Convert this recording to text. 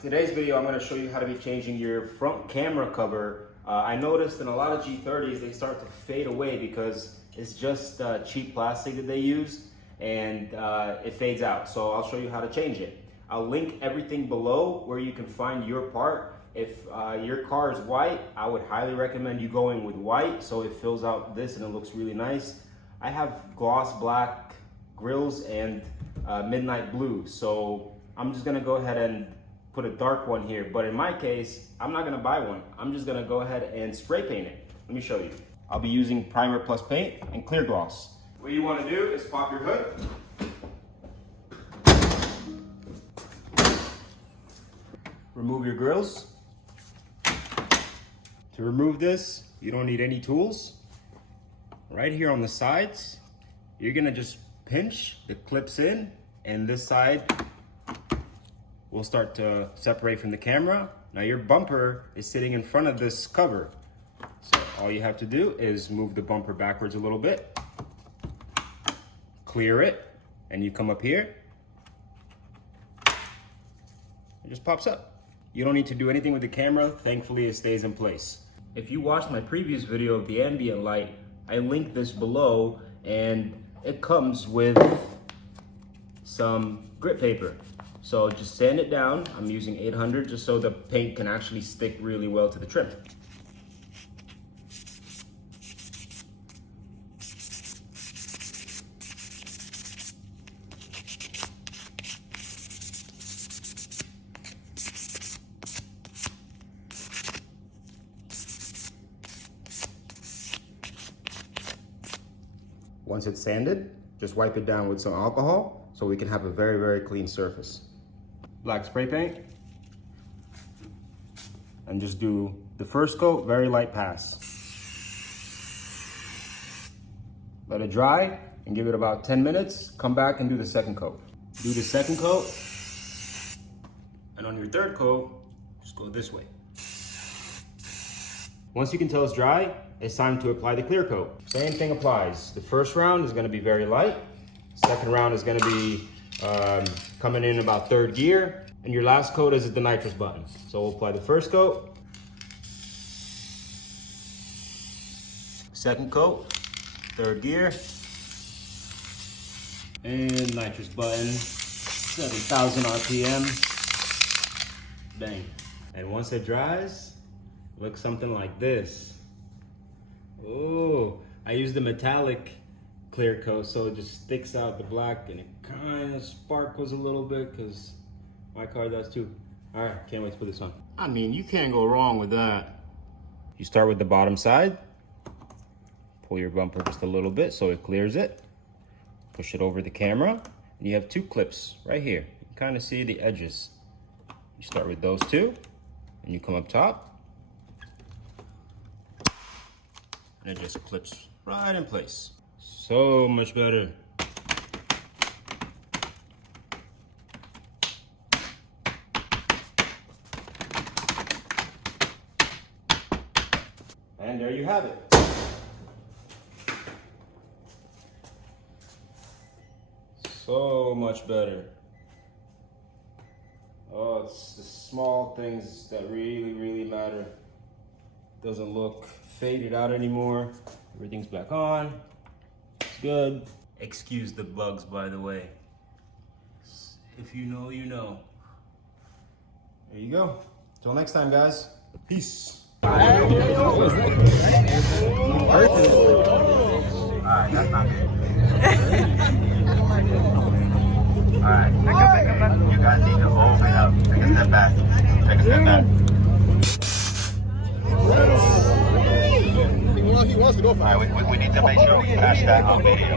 Today's video, I'm going to show you how to be changing your front camera cover. I noticed in a lot of G30s, they start to fade away because it's just cheap plastic that they use, and it fades out. So I'll show you how to change it. I'll link everything below where you can find your part. If your car is white, I would highly recommend you going with white so it fills out this and it looks really nice. I have gloss black grills and midnight blue, so I'm just gonna go ahead and put a dark one here. But in my case, I'm not gonna buy one. I'm just gonna go ahead and spray paint it. Let me show you. I'll be using primer plus paint and clear gloss. What you wanna do is pop your hood. Remove your grills. To remove this, you don't need any tools. Right here on the sides, you're gonna just pinch the clips in, and this side will start to separate from the camera. Now your bumper is sitting in front of this cover. So all you have to do is move the bumper backwards a little bit, clear it, and you come up here, it just pops up. You don't need to do anything with the camera. Thankfully, it stays in place. If you watched my previous video of the ambient light, I linked this below, and it comes with some grit paper. So just sand it down. I'm using 800 just so the paint can actually stick really well to the trim. Once it's sanded, just wipe it down with some alcohol so we can have a very, very clean surface. Black spray paint. And just do the first coat, very light pass. Let it dry and give it about 10 minutes. Come back and do the second coat. Do the second coat. And on your third coat, just go this way. Once you can tell it's dry, it's time to apply the clear coat. Same thing applies. The first round is gonna be very light. Second round is gonna be coming in about third gear. And your last coat is the nitrous button. So we'll apply the first coat. Second coat, third gear. And nitrous button, 7,000 RPM. Bang. And once it dries, looks something like this. Oh, I used the metallic clear coat so it just sticks out the black and it kind of sparkles a little bit because my car does too. All right, can't wait to put this on. I mean, you can't go wrong with that. You start with the bottom side, pull your bumper just a little bit so it clears it, push it over the camera, and you have two clips right here. You can kind of see the edges. You start with those two, and you come up top, and it just clips right in place. So much better. And there you have it. So much better. Oh, it's the small things that really, really matter. Doesn't look faded out anymore. Everything's back on. It's good. Excuse the bugs, by the way. If you know, you know. There you go. Till next time, guys. Peace. Alright, that's not good. Alright. You guys need to open up. Take a step back. Take a step back. He wants to go for it. We need to make sure we pass that on video.